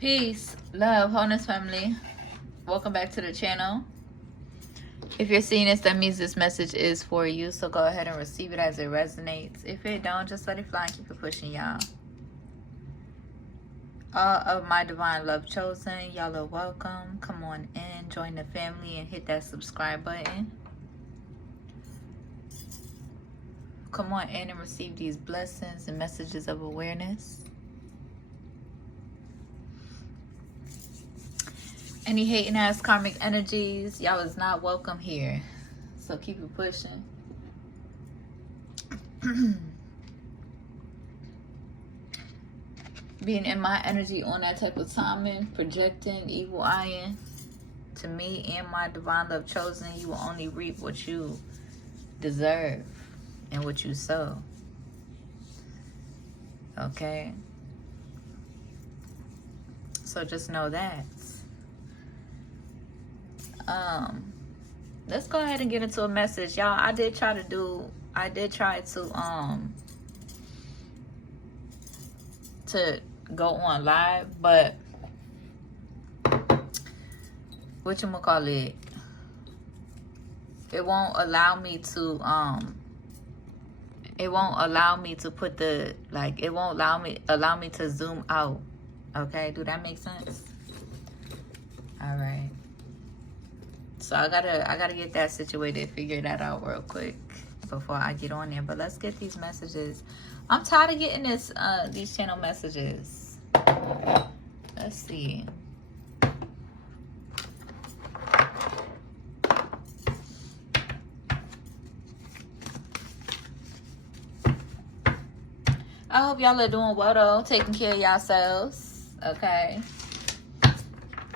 Peace, love, wholeness, family. Welcome back to the channel. If you're seeing this, that means this message is for you. So go ahead and receive it as it resonates. If it don't, just let it fly and keep it pushing, y'all. All of my divine love chosen, y'all are welcome. Come on in, join the family, and hit that subscribe button. Come on in and receive these blessings and messages of awareness. Any hating ass karmic energies, y'all is not welcome here. So keep it pushing. Being in my energy on that type of timing, projecting, evil eyeing, to me and my divine love chosen, you will only reap what you deserve and what you sow. Okay? So just know that. Let's go ahead and get into a message, y'all. I did try to go on live, but whatchamacallit, it won't allow me to put the, like, it won't allow me to zoom out. Okay, do that make sense? All right. So I gotta get that situated, figure that out real quick before I get on there. But let's get these messages. I'm tired of getting these channel messages. Let's see. I hope y'all are doing well though, taking care of yourselves, okay?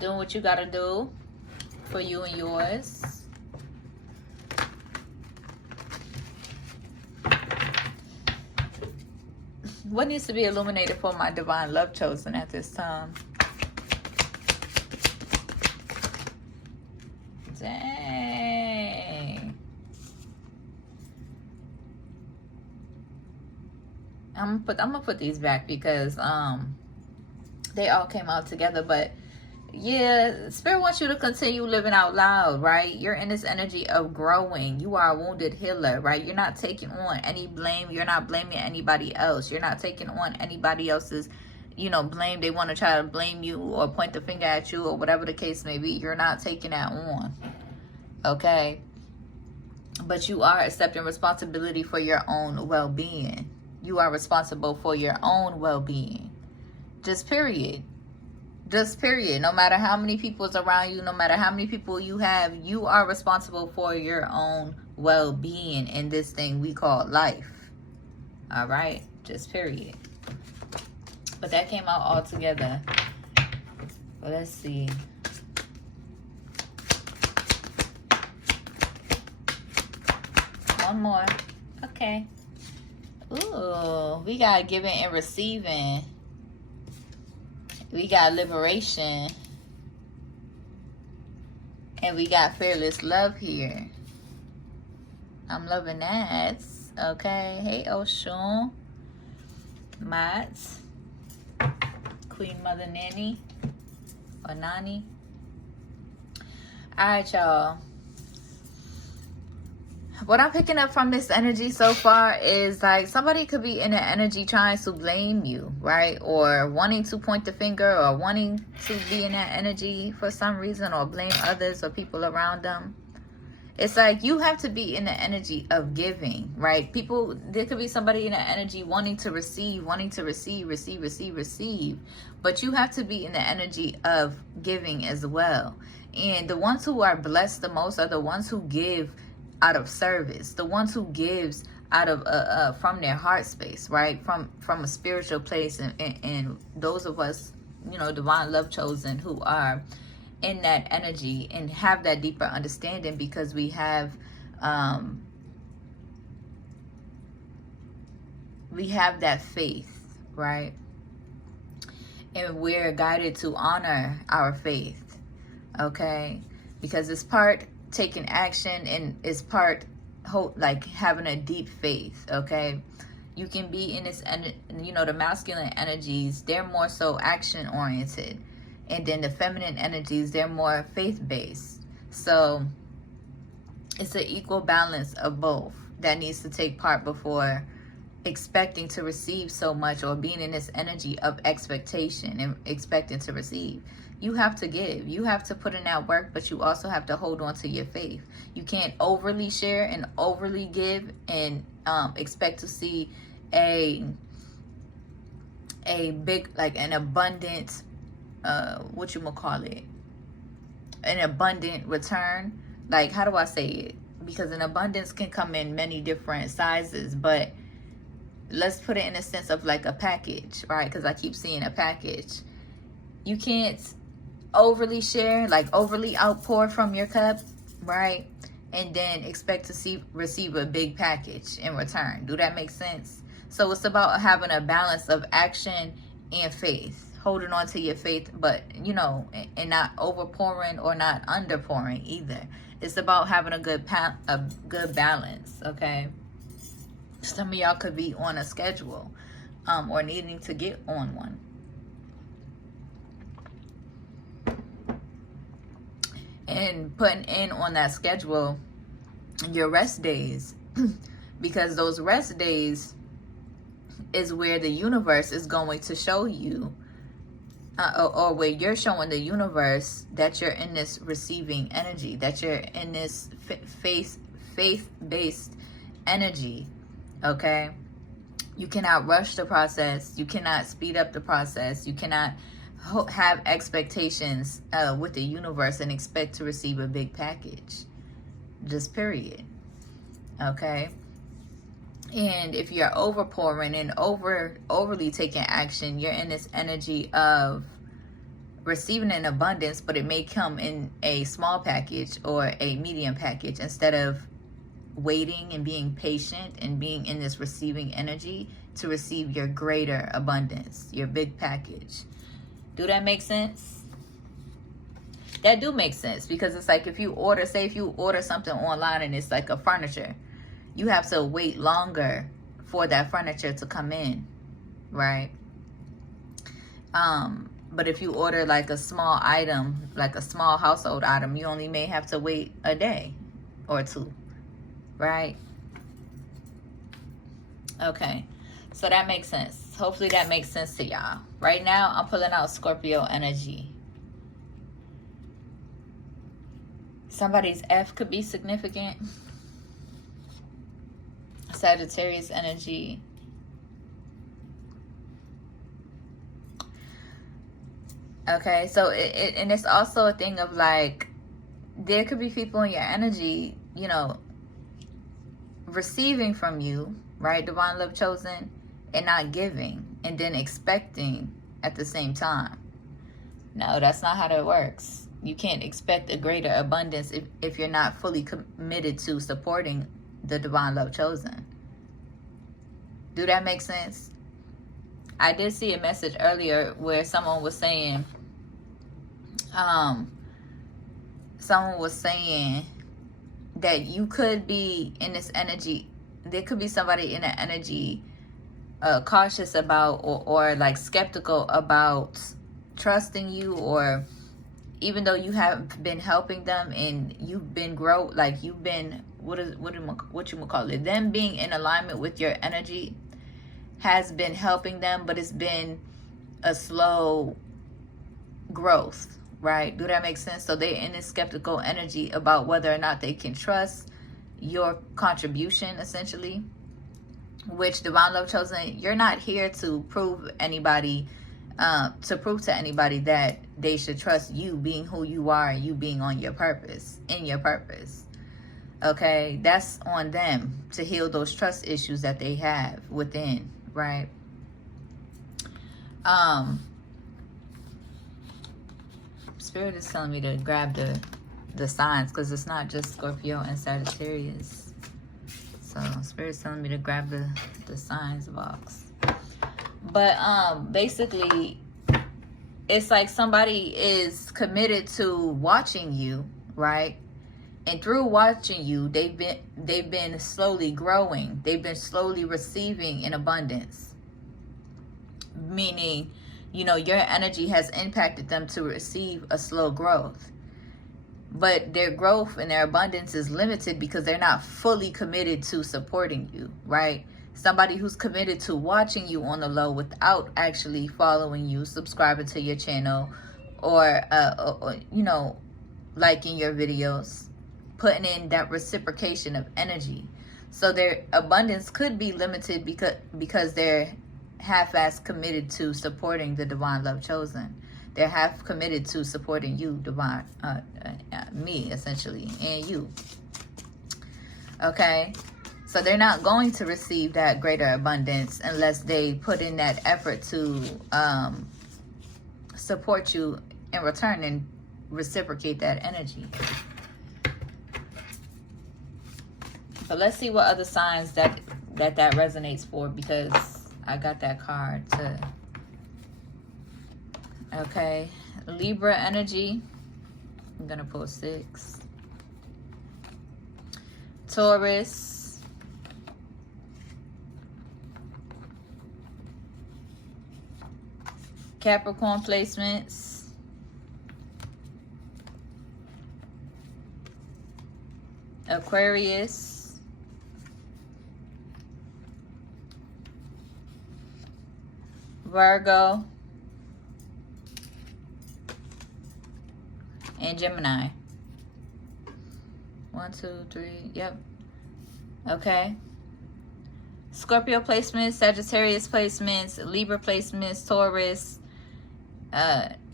Doing what you gotta do for you and yours. What needs to be illuminated for my divine love chosen at this time? Dang. I'm gonna put these back because they all came out together, but yeah, Spirit wants you to continue living out loud, right? You're in this energy of growing. You are a wounded healer, right? You're not taking on any blame. You're not blaming anybody else. You're not taking on anybody else's, blame. They want to try to blame you or point the finger at you or whatever the case may be. You're not taking that on, okay? But you are accepting responsibility for your own well-being. You are responsible for your own well-being. Just period. Just period. No matter how many people is around you, no matter how many people you have, you are responsible for your own well-being in this thing we call life. All right? Just period. But that came out all together. But let's see. One more. Okay. Ooh, we got giving and receiving. We got liberation. And we got fearless love here. I'm loving that. Okay. Hey, Oshun. Matt. Queen Mother Nanny. Or Nani. Alright, y'all. What I'm picking up from this energy so far is like somebody could be in an energy trying to blame you, right? Or wanting to point the finger or wanting to be in that energy for some reason or blame others or people around them. It's like you have to be in the energy of giving, right? There could be somebody in the energy wanting to receive. But you have to be in the energy of giving as well. And the ones who are blessed the most are the ones who give out of service, the ones who gives out of from their heart space, right? From a spiritual place, and those of us, divine love chosen, who are in that energy and have that deeper understanding because we have that faith, right? And we're guided to honor our faith, okay? Because it's part taking action and it's part like having a deep faith, okay? You can be in this, the masculine energies, they're more so action oriented. And then the feminine energies, they're more faith-based. So it's an equal balance of both that needs to take part before expecting to receive so much, or being in this energy of expectation and expecting to receive. You have to give. You have to put in that work, but you also have to hold on to your faith. You can't overly share and overly give and expect to see a big, like an abundant, what you gonna call it? An abundant return. Like, how do I say it? Because an abundance can come in many different sizes, but let's put it in a sense of like a package, right? Because I keep seeing a package. You can't overly share, like overly outpour from your cup, right? And then expect to receive a big package in return. Do that make sense? So it's about having a balance of action and faith, holding on to your faith, but you know, and not overpouring or not underpouring either. It's about having a good balance. Okay, some of y'all could be on a schedule, or needing to get on one. And putting in on that schedule your rest days, because those rest days is where the universe is going to show you, or where you're showing the universe that you're in this receiving energy, that you're in this faith-based energy. Okay, you cannot rush the process. You cannot speed up the process. You cannot have expectations with the universe and expect to receive a big package. Just period. Okay. And if you're overpouring and overly taking action, you're in this energy of receiving an abundance, but it may come in a small package or a medium package, instead of waiting and being patient and being in this receiving energy to receive your greater abundance, your big package. Do that make sense? That do make sense, because it's like if you order, say if you order something online and it's like a furniture, you have to wait longer for that furniture to come in, right? But if you order like a small item, like a small household item, you only may have to wait a day or two, right? Okay, so that makes sense. Hopefully that makes sense to y'all. Right now, I'm pulling out Scorpio energy. Somebody's F could be significant. Sagittarius energy. Okay, so and it's also a thing of like, there could be people in your energy, you know, receiving from you, right? Divine love chosen, and not giving, and then expecting at the same time. No, that's not how that works. You can't expect a greater abundance if you're not fully committed to supporting the divine love chosen. Do that make sense? I did see a message earlier where someone was saying, that you could be in this energy. There could be somebody in an energy cautious about, or like skeptical about trusting you, or even though you have been helping them and you've been you've been, what you would call it, them being in alignment with your energy has been helping them, but it's been a slow growth, right? Do that make sense? So they're in this skeptical energy about whether or not they can trust your contribution, essentially. Which, divine love chosen, you're not here to prove to anybody that they should trust you being who you are, and you being on your purpose, in your purpose. Okay, that's on them to heal those trust issues that they have within, right? Spirit is telling me to grab the signs, because it's not just Scorpio and Sagittarius. So Spirit's telling me to grab the signs box. But basically, it's like somebody is committed to watching you, right? And through watching you, they've been slowly growing. They've been slowly receiving in abundance. Meaning, you know, your energy has impacted them to receive a slow growth. But their growth and their abundance is limited because they're not fully committed to supporting you, right? Somebody who's committed to watching you on the low without actually following you, subscribing to your channel, or you know, liking your videos, putting in that reciprocation of energy. So their abundance could be limited because they're half-ass committed to supporting the divine love chosen. They're half committed to supporting you, divine, me essentially, and you. Okay, so they're not going to receive that greater abundance unless they put in that effort to support you in return and reciprocate that energy. But let's see what other signs that resonates for, because I got that card too. Okay, Libra energy. I'm gonna pull 6. Taurus. Capricorn placements. Aquarius. Virgo. And Gemini. 1, 2, 3. Yep. Okay. Scorpio placements, Sagittarius placements, Libra placements, Taurus,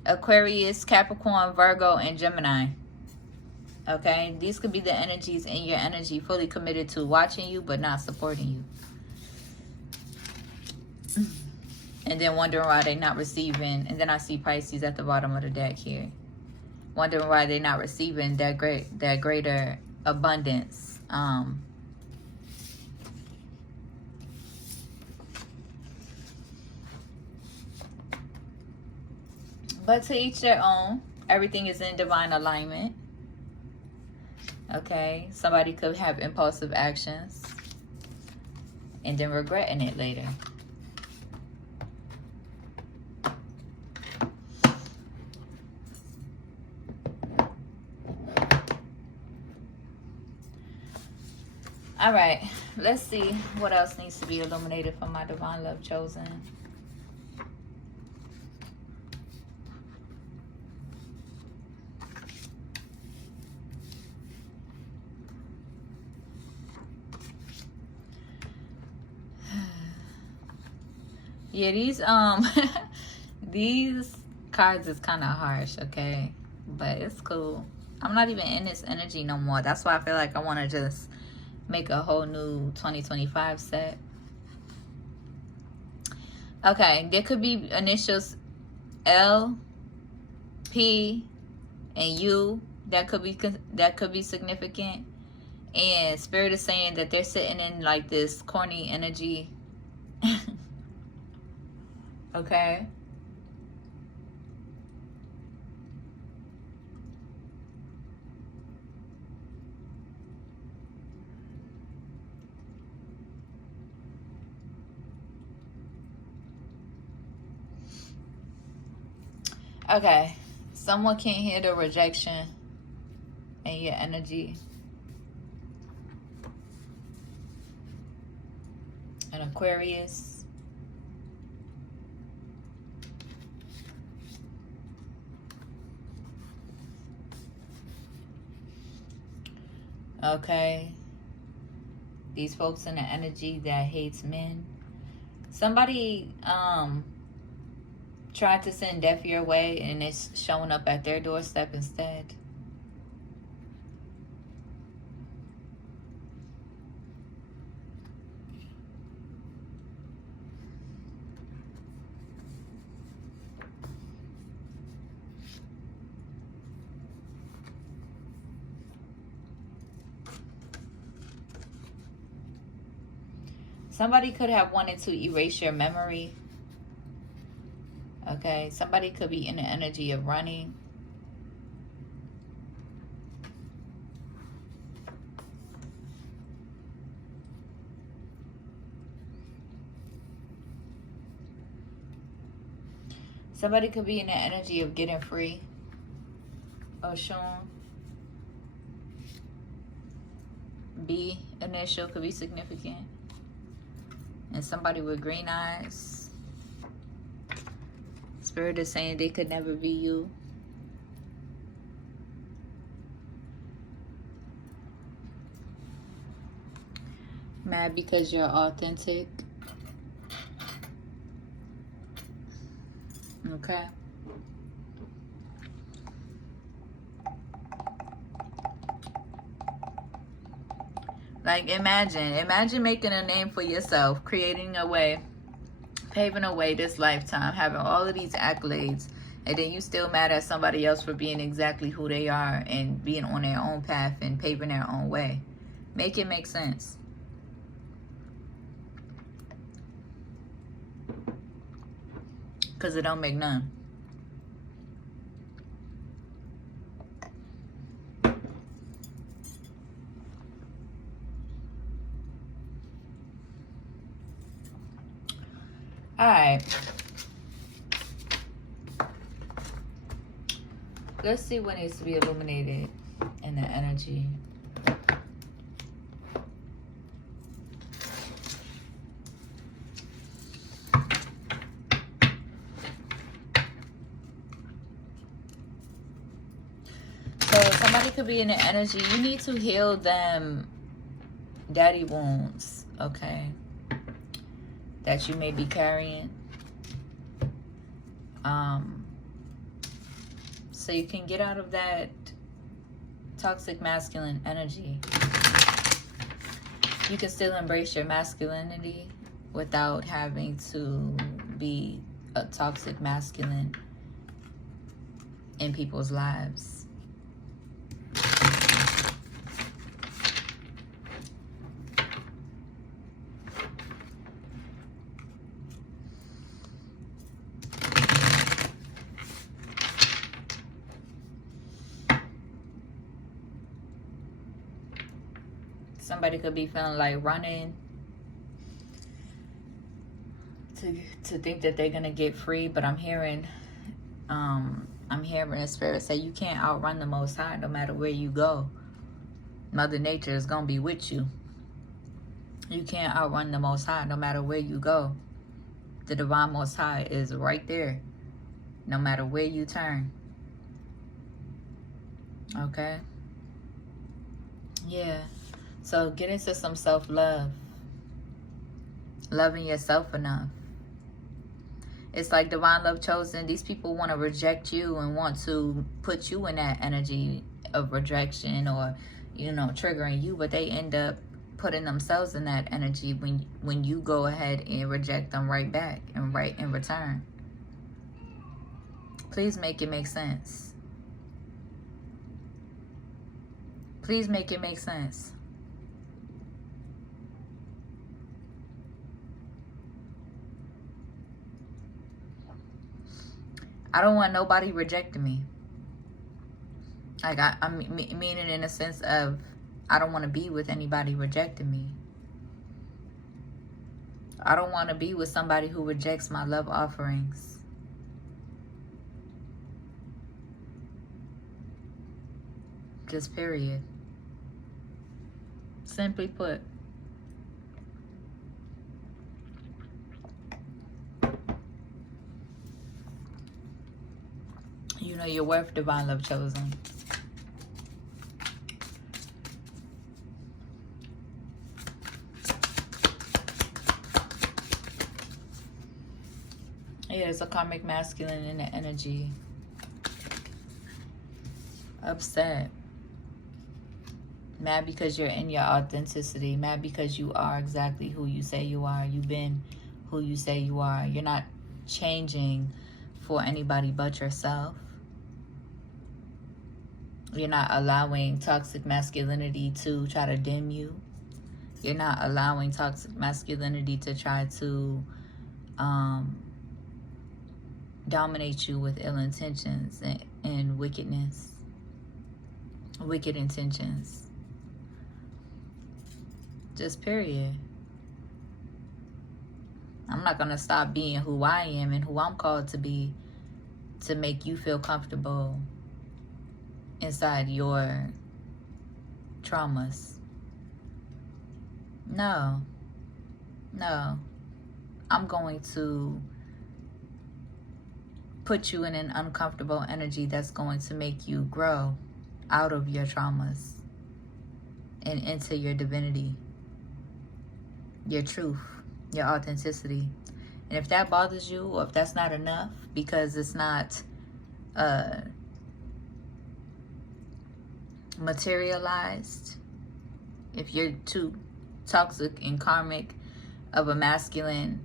Aquarius, Capricorn, Virgo, and Gemini. Okay. These could be the energies in your energy fully committed to watching you but not supporting you. And then wondering why they're not receiving. And then I see Pisces at the bottom of the deck here. Wondering why they're not receiving that greater abundance. But to each their own. Everything is in divine alignment. Okay. Somebody could have impulsive actions and then regretting it later. All right, let's see what else needs to be illuminated for my divine love chosen. Yeah, these these cards is kind of harsh, okay? But it's cool. I'm not even in this energy no more. That's why I feel like I want to just make a whole new 2025 set. Okay, there could be initials L, P, and U that could be significant. And Spirit is saying that they're sitting in like this corny energy. Okay. Okay, someone can't hear the rejection in your energy. An Aquarius. Okay. These folks in the energy that hates men. Somebody tried to send death your way and it's showing up at their doorstep instead. Somebody could have wanted to erase your memory. Okay, somebody could be in the energy of running. Somebody could be in the energy of getting free. Oh, Sean. B initial could be significant. And somebody with green eyes. Spirit is saying they could never be you. Mad because you're authentic. Okay. Like imagine making a name for yourself, creating a way, paving a way this lifetime, having all of these accolades, and then you still mad at somebody else for being exactly who they are and being on their own path and paving their own way. Make it make sense. Because it don't make none. All right. Let's see what needs to be illuminated in the energy. So somebody could be in the energy. You need to heal them daddy wounds, okay? That you may be carrying. So you can get out of that toxic masculine energy. You can still embrace your masculinity without having to be a toxic masculine in people's lives. Somebody could be feeling like running to think that they're gonna get free, but I'm hearing the spirit say you can't outrun the Most High no matter where you go. Mother Nature is gonna be with you. You can't outrun the Most High no matter where you go. The Divine Most High is right there no matter where you turn. Okay? Yeah. So get into some self-love. Loving yourself enough. It's like Divine Love Chosen. These people want to reject you and want to put you in that energy of rejection or, you know, triggering you. But they end up putting themselves in that energy when you go ahead and reject them right back and right in return. Please make it make sense. Please make it make sense. I don't want nobody rejecting me. Like, I'm meaning in a sense of I don't want to be with anybody rejecting me. I don't want to be with somebody who rejects my love offerings. Just period. Simply put. You know your worth, Divine Love Chosen. Yeah, it's a karmic masculine in the energy. Upset. Mad because you're in your authenticity. Mad because you are exactly who you say you are. You've been who you say you are. You're not changing for anybody but yourself. You're not allowing toxic masculinity to try to dim you. You're not allowing toxic masculinity to try to dominate you with ill intentions and wickedness. Wicked intentions. Just period. I'm not going to stop being who I am and who I'm called to be to make you feel comfortable inside your traumas. No. I'm going to put you in an uncomfortable energy that's going to make you grow out of your traumas and into your divinity, your truth, your authenticity. And if that bothers you, or if that's not enough because it's not materialized, if you're too toxic and karmic of a masculine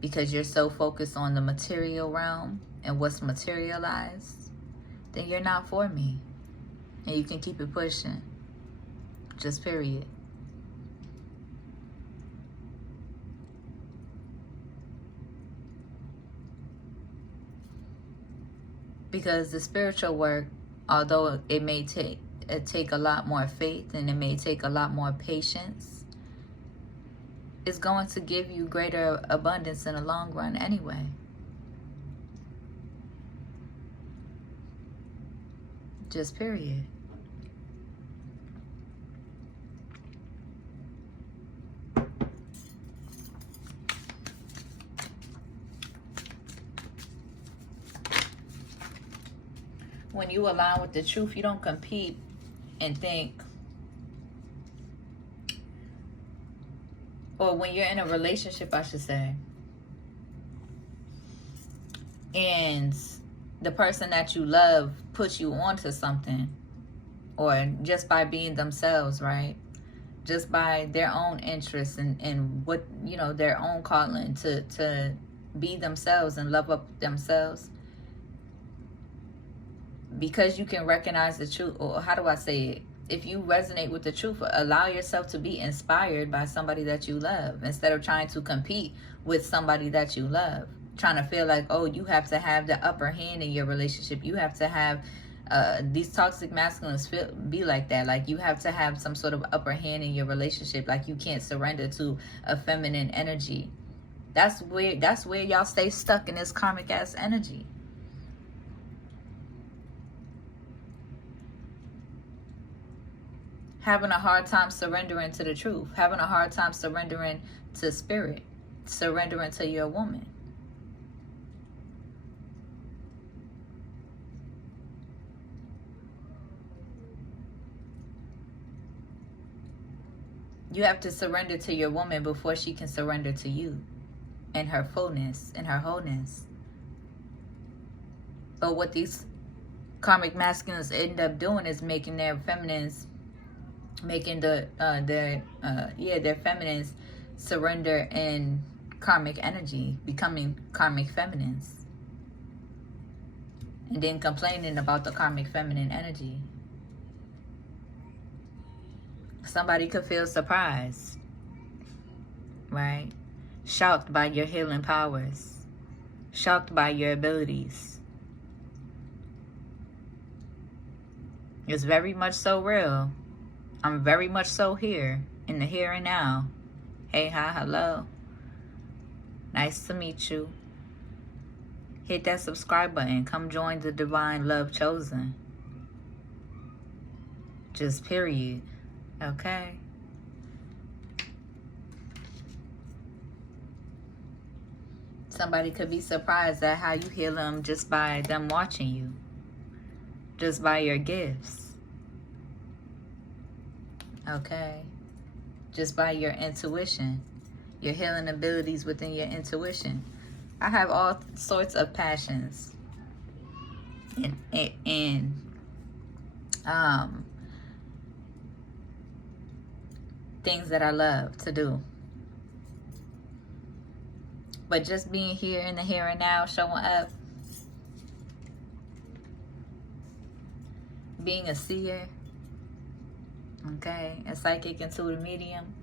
because you're so focused on the material realm and what's materialized, then you're not for me. And you can keep it pushing. Just period. Because the spiritual work, although it may take a lot more faith and it may take a lot more patience, it's going to give you greater abundance in the long run anyway. Just period. When you align with the truth, you don't compete and think, or when you're in a relationship, I should say, and the person that you love puts you onto something, or just by being themselves, right? Just by their own interests and what, you know, their own calling to be themselves and love up themselves. Because you can recognize the truth, or how do I say it? If you resonate with the truth, allow yourself to be inspired by somebody that you love instead of trying to compete with somebody that you love. Trying to feel like, oh, you have to have the upper hand in your relationship. You have to have, these toxic masculines be like that. Like you have to have some sort of upper hand in your relationship. Like you can't surrender to a feminine energy. That's where y'all stay stuck in this karmic ass energy. Having a hard time surrendering to the truth. Having a hard time surrendering to spirit. Surrendering to your woman. You have to surrender to your woman before she can surrender to you. In her fullness, in her wholeness. But what these karmic masculines end up doing is making their feminines, making their feminines surrender in karmic energy, becoming karmic feminines, and then complaining about the karmic feminine energy. Somebody could feel surprised, right? Shocked by your healing powers, shocked by your abilities. It's very much so real. I'm very much so here, in the here and now. Hey, hi, hello. Nice to meet you. Hit that subscribe button. Come join the divine love chosen. Just period. Okay? Somebody could be surprised at how you heal them just by them watching you. Just by your gifts. Okay? Just by your intuition. Your healing abilities within your intuition. I have all sorts of passions. And things that I love to do. But just being here in the here and now, showing up, being a seer, okay, a psychic intuitive medium,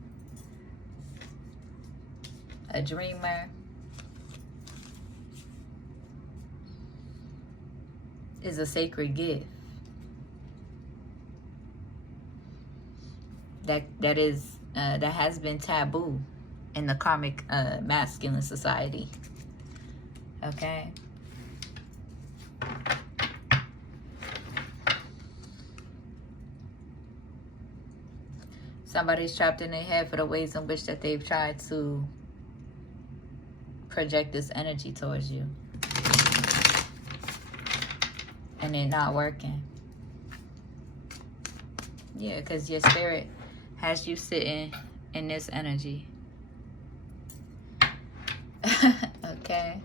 a dreamer, is a sacred gift. That has been taboo in the karmic masculine society. Okay? Somebody's trapped in their head for the ways in which that they've tried to project this energy towards you. And they're not working. Yeah, because your spirit has you sitting in this energy. Okay.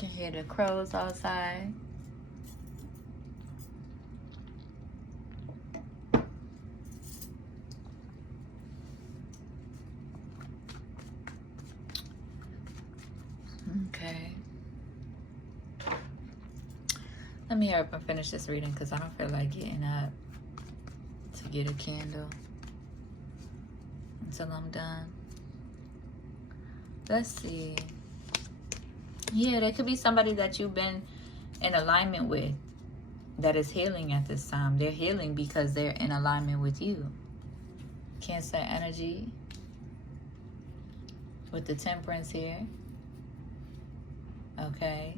You can hear the crows outside. Okay. Let me hurry up and finish this reading because I don't feel like getting up to get a candle until I'm done. Let's see. Yeah, there could be somebody that you've been in alignment with that is healing at this time. They're healing because they're in alignment with you. Cancer energy with the Temperance here. Okay.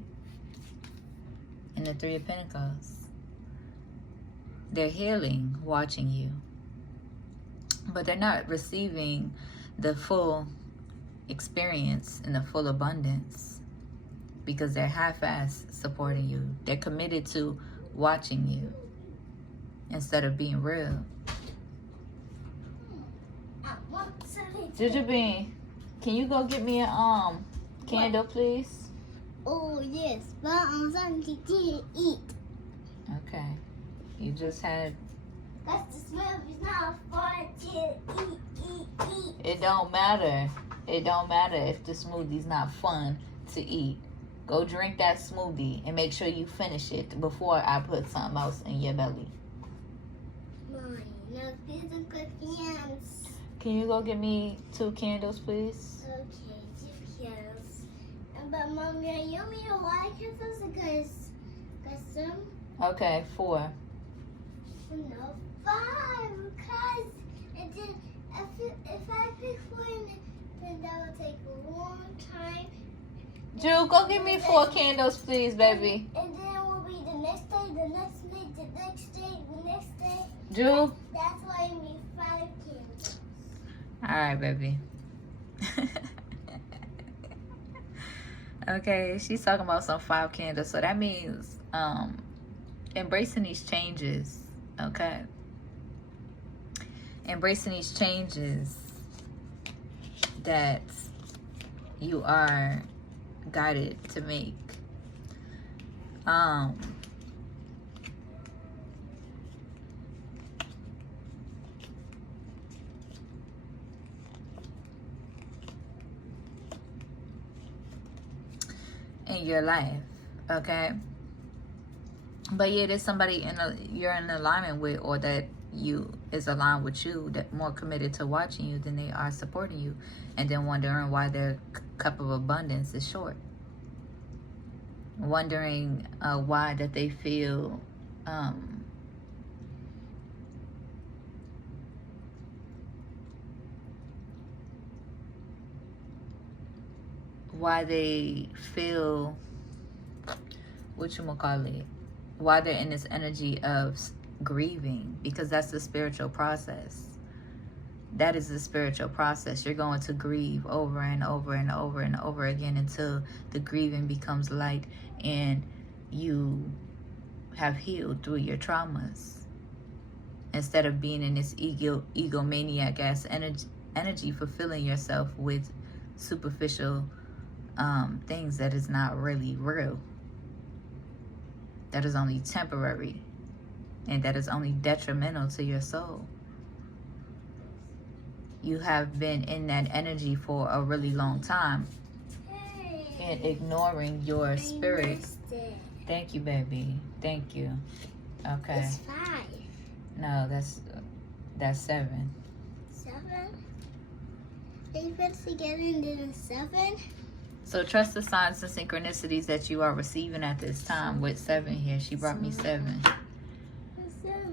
And the Three of Pentacles. They're healing, watching you. But they're not receiving the full experience and the full abundance because they're half-ass supporting you. They're committed to watching you instead of being real. Ginger Bean, can you go get me a candle, please? Oh, yes, but I'm something to eat. Okay. You just had... That's the smell is not fun to eat. It don't matter. It don't matter if the smoothie's not fun to eat. Go drink that smoothie and make sure you finish it before I put something else in your belly. Mommy, no pizza cookies. Can you go get me 2 candles, please? Okay, 2 candles. But Mommy, you want me to light candles because some? Okay, 4. No, 5. Because and then if I pick 4, then that will take a long time. Drew, go get me 4 candles, please, baby. And then it will be the next day, the next day, the next day, the next day. Drew? That's why I need 5 candles. All right, baby. Okay, she's talking about some 5 candles. So that means embracing these changes, okay? Embracing these changes that you are guided to make. In your life, okay? But yeah, there's somebody you're in alignment with, or that you is aligned with you, that more committed to watching you than they are supporting you, and then wondering why their cup of abundance is short. Wondering why that they feel why they feel why they're in this energy of grieving, because that's the spiritual process. That is the spiritual process. You're going to grieve over and over and over and over again until the grieving becomes light and you have healed through your traumas, instead of being in this egomaniac ass energy fulfilling yourself with superficial things that is not really real, that is only temporary, and that is only detrimental to your soul. You have been in that energy for a really long time and ignoring your spirit. Thank you, baby. Thank you. Okay. It's 5. No, that's 7. 7? They put together and then it's 7? So trust the signs and synchronicities that you are receiving at this time with 7 here. She brought me 7. 7.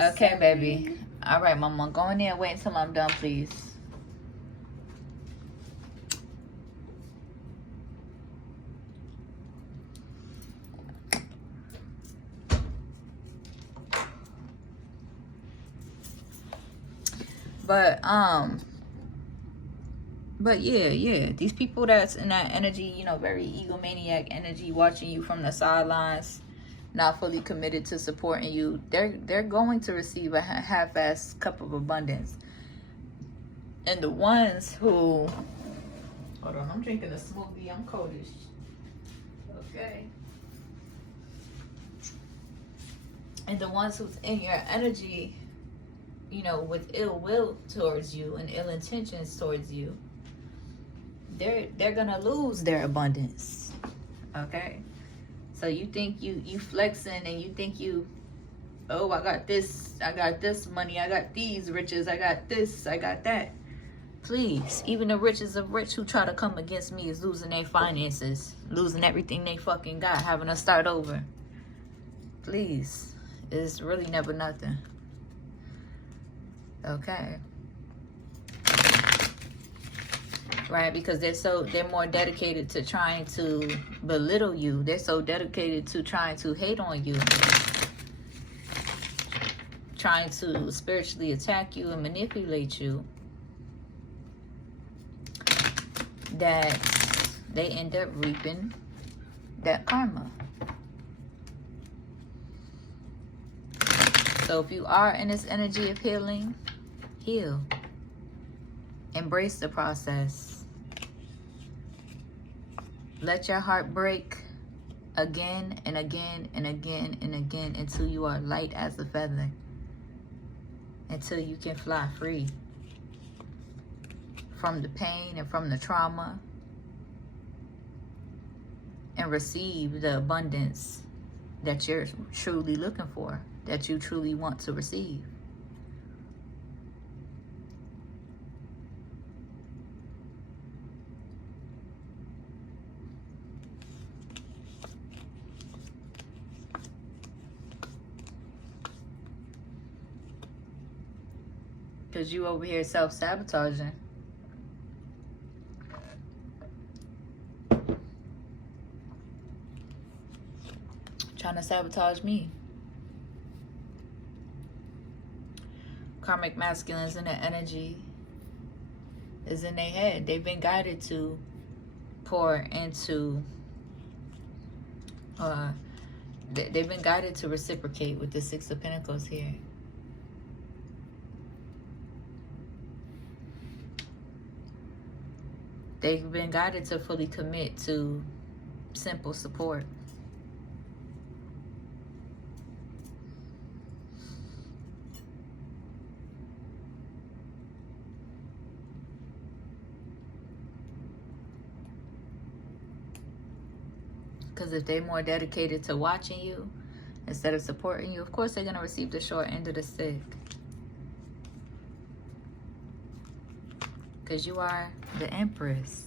Okay, baby. All right, Mama. Go in there and wait until I'm done, please. But yeah, these people that's in that energy, you know, very egomaniac energy, watching you from the sidelines, not fully committed to supporting you, they're going to receive a half-assed cup of abundance. And the ones who, hold on, I'm drinking a smoothie, I'm coldish. Okay. And the ones who's in your energy, you know, with ill will towards you and ill intentions towards you, they're gonna lose their abundance. Okay. So you think you flexing, and you think you, oh, I got this money, I got these riches, I got this, I got that. Please, even the richest of rich who try to come against me is losing their finances, losing everything they fucking got, having to start over. Please, it's really never nothing. Okay. Right, because they're more dedicated to trying to belittle you. They're so dedicated to trying to hate on you, trying to spiritually attack you and manipulate you, that they end up reaping that karma. So if you are in this energy of healing, heal. Embrace the process. Let your heart break again and again and again and again until you are light as a feather. Until you can fly free from the pain and from the trauma, and receive the abundance that you're truly looking for, that you truly want to receive. Because you over here self-sabotaging. Trying to sabotage me. Karmic masculines in the energy is in their head. They've been guided to pour into, they've been guided to reciprocate with the Six of Pentacles here. They've been guided to fully commit to simple support. Because if they're more dedicated to watching you instead of supporting you, of course they're going to receive the short end of the stick. Because you are the Empress.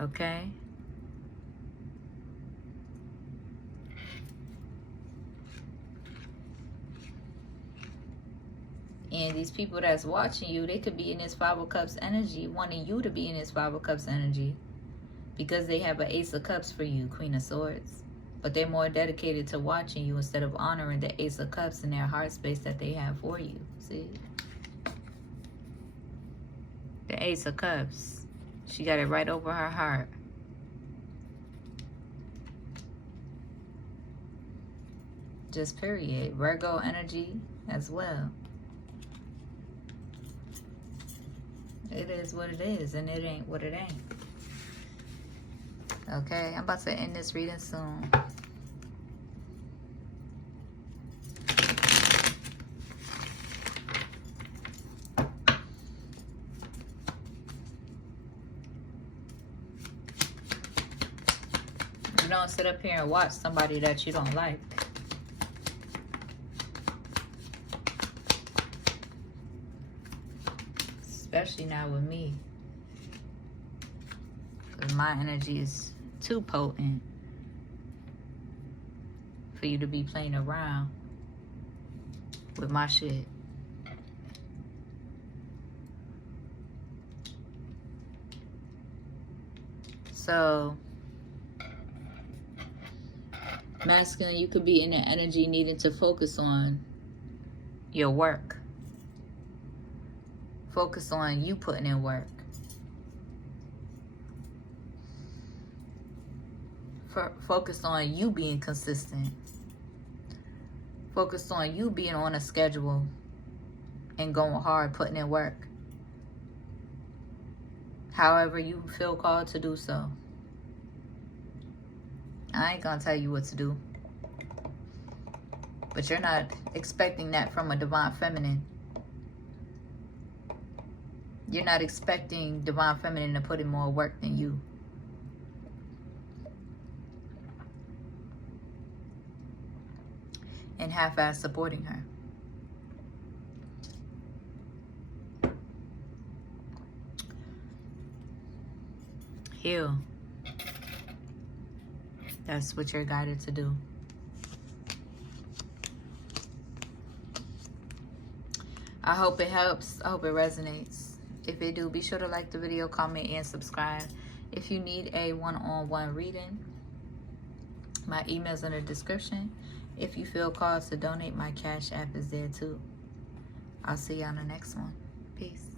Okay? And these people that's watching you, they could be in this Five of Cups energy, wanting you to be in this Five of Cups energy. Because they have an Ace of Cups for you, Queen of Swords. But they're more dedicated to watching you instead of honoring the Ace of Cups in their heart space that they have for you. See? The Ace of Cups. She got it right over her heart. Just period. Virgo energy as well. It is what it is, and it ain't what it ain't. Okay, I'm about to end this reading soon. You don't sit up here and watch somebody that you don't like. Especially now with me. Because my energy is too potent for you to be playing around. with my shit. So, masculine, you could be in the energy needing to focus on your work. Focus on you putting in work. Focus on you being consistent. Focus on you being on a schedule and going hard, putting in work. However you feel called to do so. I ain't gonna tell you what to do. But you're not expecting that from a divine feminine. You're not expecting divine feminine to put in more work than you. And half-ass supporting her. Heal. That's what you're guided to do. I hope it helps. I hope it resonates. If it do, be sure to like the video, comment, and subscribe. If you need a one-on-one reading, my email's in the description. If you feel called to donate, my Cash App is there too. I'll see you on the next one. Peace.